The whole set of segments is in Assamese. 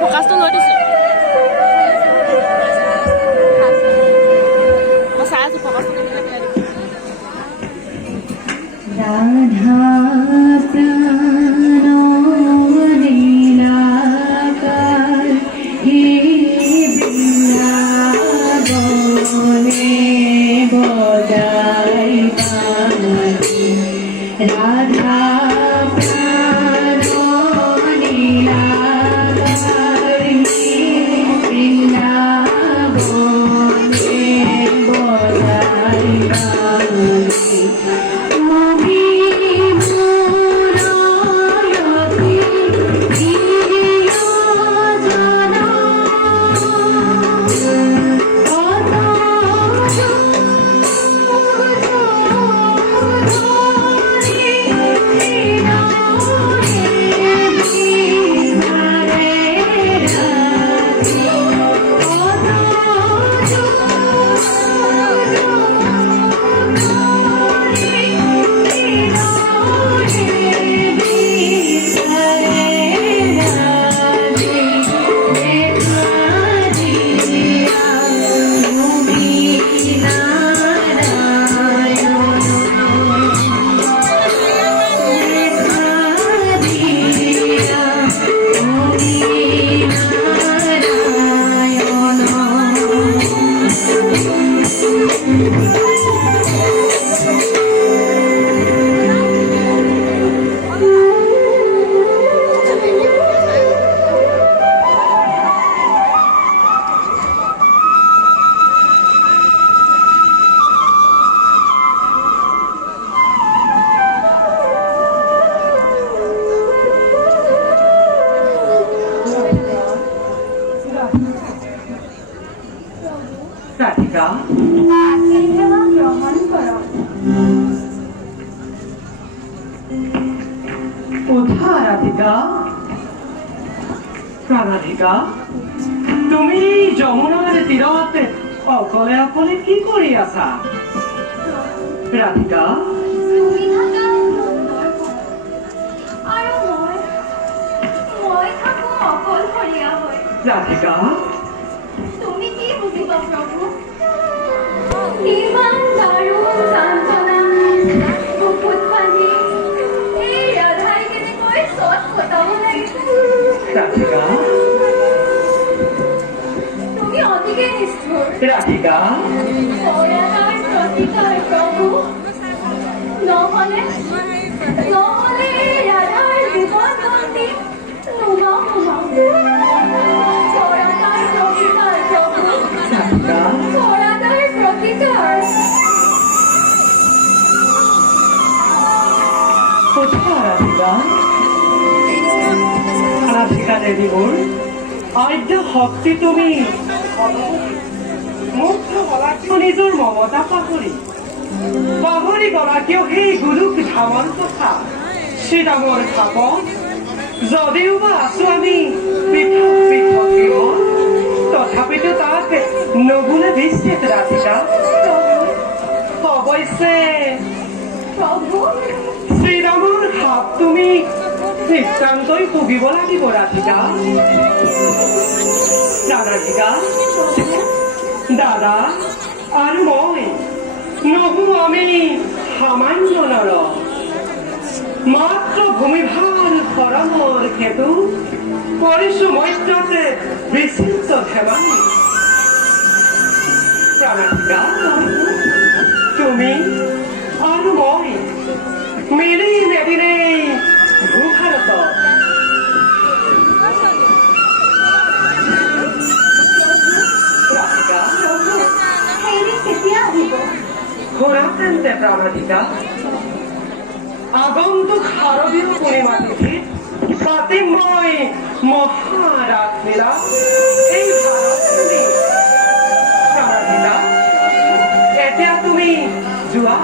ফ'কাছটো লৈ দিছোঁ মই চাই আছোঁ ফ'কাছটো কেনেকৈ মিলাই দিম राधा प्राणो लीलाकार हे वृंदावने बजाई बांसुरी राधा प्राणो लीलाकार हे वृंदावने बजाई बांसुरी রাধিকা কোথা রাধিকা রাধিকা তুমি যমুনার তীৰত অকলে অকলে কি কৰি আছা ৰাধিকা ৰাধিকা তুমি কি বুজিবা প্ৰভু ইমান দাৰুণ সান্তনা বুকুত বান্ধি এই ৰাধাই কেনেকৈ চট ফটাব লাগিছে ৰাধিকা তুমি অতিকে নিষ্ঠুৰ ৰাধিকা পৰাগাৰ প্ৰতিকাৰ প্ৰভু নহ'লে এই ৰাধাৰ জীৱন বন্দী নোমাও পৰাগাৰ প্ৰতিকাৰ প্ৰভু পৰাগাৰ প্ৰতিকাৰ কোথা ৰাধিকা ৰাধিকা দেৱী মোৰ আদ্য শক্তি তুমি মুগ্ধ হলাটো নিজৰ মমতা পাহৰি গলা কিয় সেই গুৰুক ধামন কথা শ্ৰীৰামৰ খাপত যদিও বা আছো আমি পৃথক জীৱন তথাপিতো তাক নগুণে বিচ্ছেদ ৰাধিকা অৱশ্যে শ্ৰীৰামৰ খাপ তুমি নিশ্চান্তই ভুগিব লাগিব ৰাধিকা ৰাধিকা দাদা আৰু মই নহো আমি সামান্য নৰ মাত্ৰ ভূমিভাৰ শৰণৰ হেতু কৰিছো মৈত্ৰতে বিচিত্ৰ ধেমালি ৰাধিকা তুমি আৰু মই মিলি এদিনেই ভূভাৰত ঘোৰাতেন্তে প্ৰাণাধিকা আগন্তুক শাৰদীয় পূৰ্ণিমা তিথিত পাতিম মই মহাৰাসলীলা এই ভাৰতভূমি প্ৰাণাধিকা এতিয়া তুমি যোৱা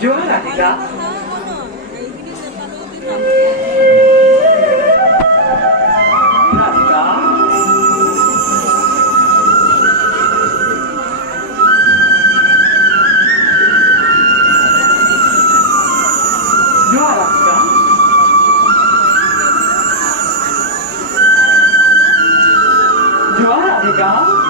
যোৱা ৰাধিকা 좋아하니까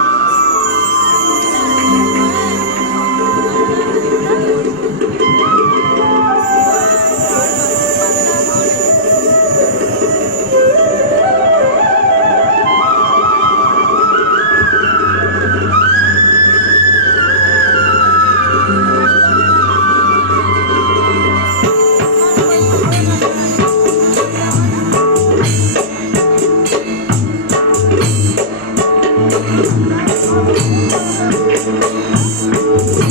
Thank you.